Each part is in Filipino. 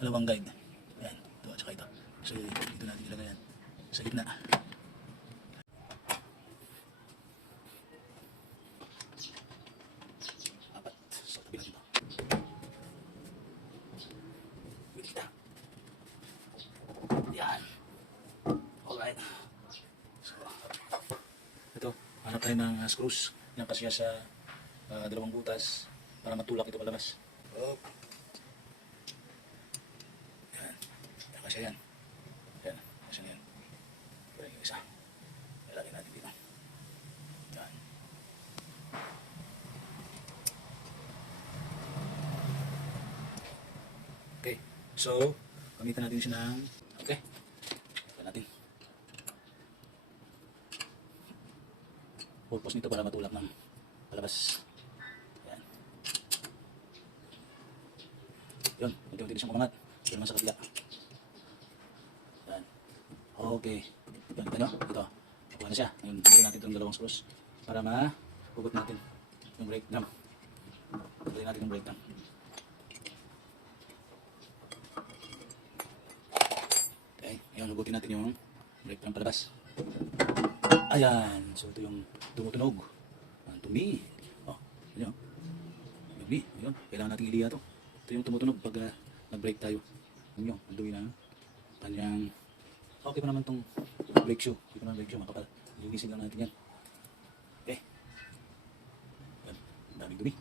dalawang guide. Ayan, ito at saka ito. So dito natin ilagay yan sa gitna. Apat sa tabi natin ito. Gitna. Yan. Alright. So ito, hanap tayo ng screws. Yan kasi sa dalawang butas para matulak ito palabas. Oh. Yan. Yan kasi yan. Yan. Kasi yan. Pero yung isa. Ilagay natin dito. Yan. Okay. So, gamitan natin siya ng... Okay. Gamitan natin. Purpose nito para matulak ng palabas. Yan. Yun. Unti-unti din siyang umangat. Ito naman sa kabila. Yan. Okay. Yan. Kita nyo? Ito. Nakuha na siya. Ngayon, lagyan natin itong dalawang screws para mahugot natin yung brake drum. Lagyan natin yung brake drum. Okay. Ngayon, hugutin natin yung brake drum palabas. Ayan. So, ito yung tumutunog. Ang tumi. Oh, yun. Yung tumi. Ayun. Kailangan natin iliya ito. Ito yung tumutunog pag nag-brake tayo. Yun yung, ang dumi na. Kanyang, okay pa naman itong brake shoe. Okay pa naman brake shoe, makapal. Linisin lang natin yan. Okay. Yan. Ang daming dumi.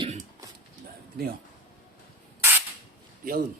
Ang daming dumi, oh. Yun.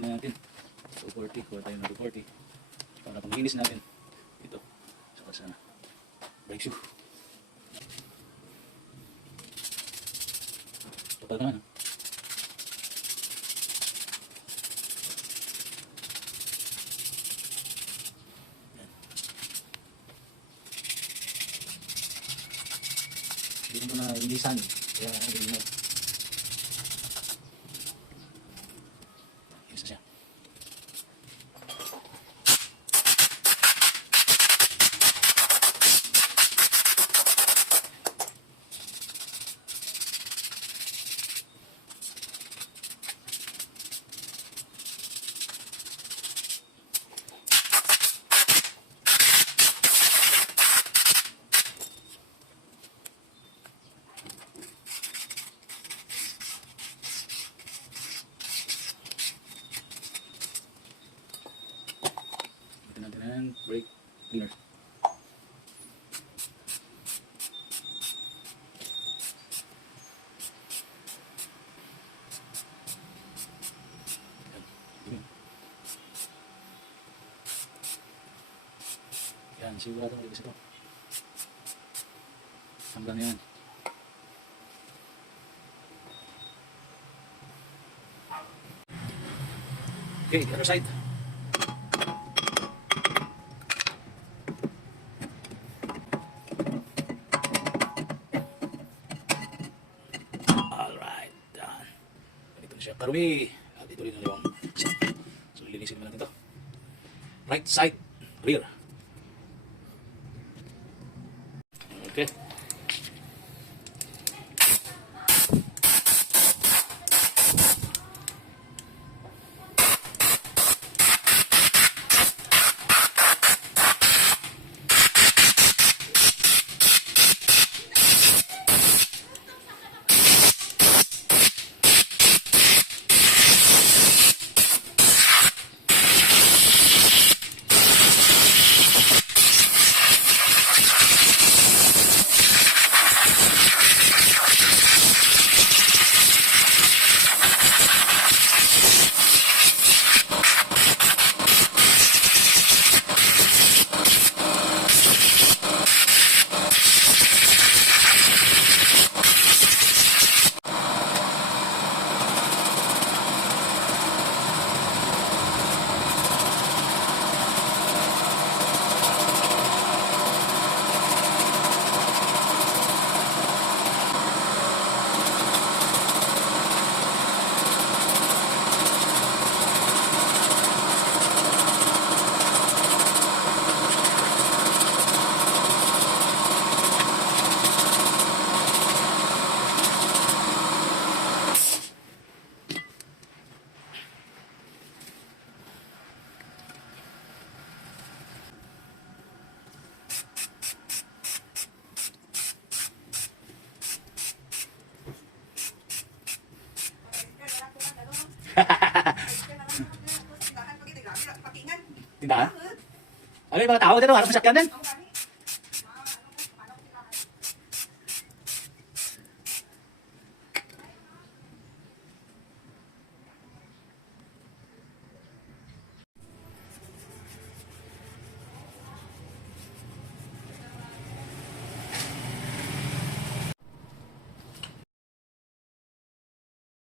Natin 240, kuha tayo ng 240 para panglinis natin ito saka sa brake shoe. Total naman, ha? Hindi ko na linisan kaya hindi mo natin brake cleaner. Yan, sigurado mo ito. Hanggang yan. Okay, other side. Alright, done. Ganito na siya. Karumi. Dito rin na yung isa. So, lilinisin naman natin ito. Right side, rear. Okay. Ay, mga tao dito, harap masakyan din.